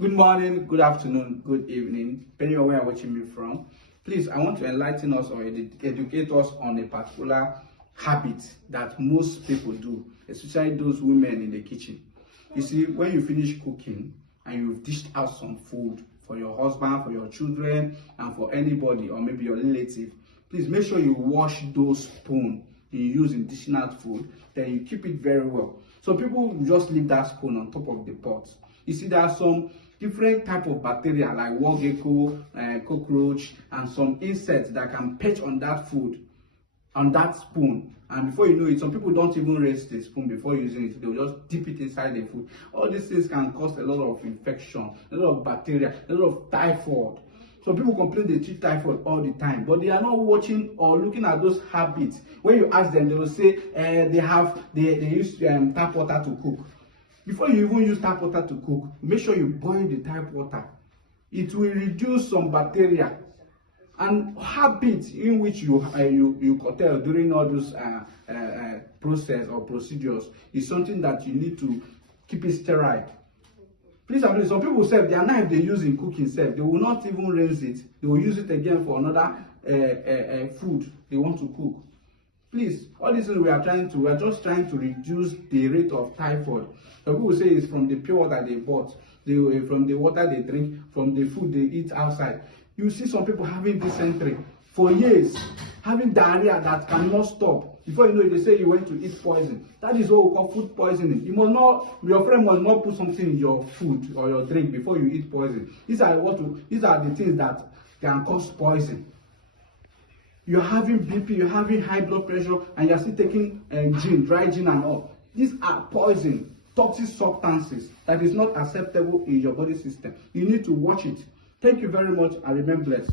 Good morning, good afternoon, good evening, depending on where you're watching me from. Please, I want to enlighten us or educate us on a particular habit that most people do, especially those women in the kitchen. You see, when you finish cooking and you've dished out some food for your husband, for your children, and for anybody, or maybe your relative, please make sure you wash those spoons you use in dishing out food, then you keep it very well. So people will just leave that spoon on top of the pot. You see, there are some different type of bacteria like wall gecko, cockroach, and some insects that can perch on that food, on that spoon. And before you know it, some people don't even rinse the spoon before using it. They'll just dip it inside the food. All these things can cause a lot of infection, a lot of bacteria, a lot of typhoid. So people complain they treat typhoid all the time, but they are not watching or looking at those habits. When you ask them, they will say they use tap water to cook. Before you even use tap water to cook, make sure you boil the tap water. It will reduce some bacteria. And habits in which you curtail during all those process or procedures is something that you need to keep it sterile. Please avoid. Some people say their knife they use in cooking self, they will not even rinse it. They will use it again for another food they want to cook. Please, all this we are just trying to reduce the rate of typhoid. Some people say it's from the pure water they bought, from the water they drink, from the food they eat outside. You see some people having dysentery for years, having diarrhea that cannot stop. Before you know it, they say you went to eat poison. That is what we call food poisoning. Your friend must not put something in your food or your drink before you eat poison. These are the things that can cause poison. You're having BP, you're having high blood pressure, and you're still taking gin, dry gin and all. These are poison, toxic substances that is not acceptable in your body system. You need to watch it. Thank you very much and remain blessed.